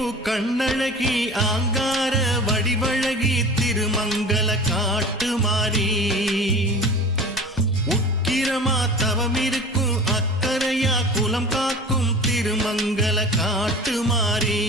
கண்ணழகி ஆங்கார வடிவழகி திருமங்கல காட்டு மாறி. உக்கிரமா தவமிருக்கும் அக்கறையா குலம் காக்கும் திருமங்கல காட்டு மாறி.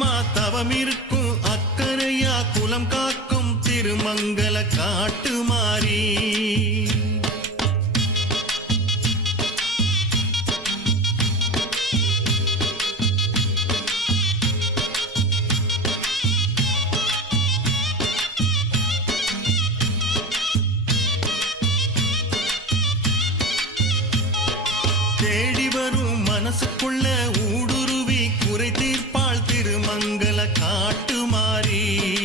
பயமா தவம் இருக்கும். அக்கறையா குலம் காக்கும். திருமங்கல காட்டு மாறி. தேடி வரும் மனசுக்குள்ள Paris.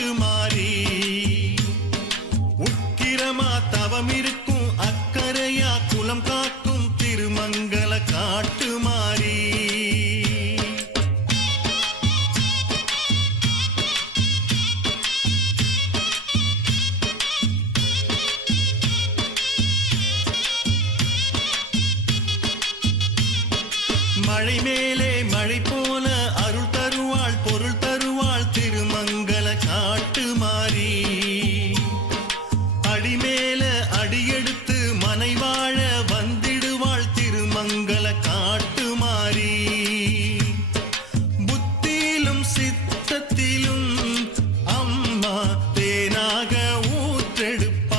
பாட்டு மாறி. உக்கிரமா தவம் இருக்கும் அக்கறையா குலம் காக்கும் திருமங்கல காட்டு மாறி. மழை மேலே மழை போ அடி மேல அடியெடுத்து மனைவாழ வந்திடுவாள் திருமங்கல காட்டு மாறி. புத்தியிலும் சித்தத்திலும் அம்மா தேனாக ஊற்றெடுப்பாள்.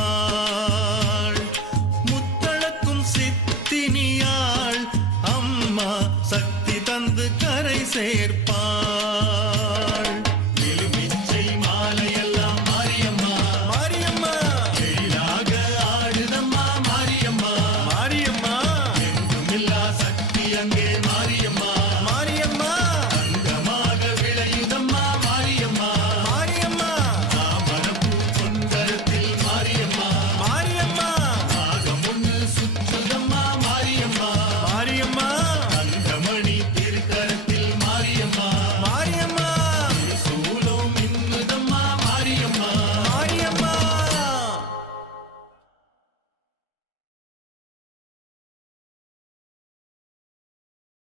முத்தளக்கும் சித்தினியாள் அம்மா சக்தி தந்து கரை சேர்ப்பாள்.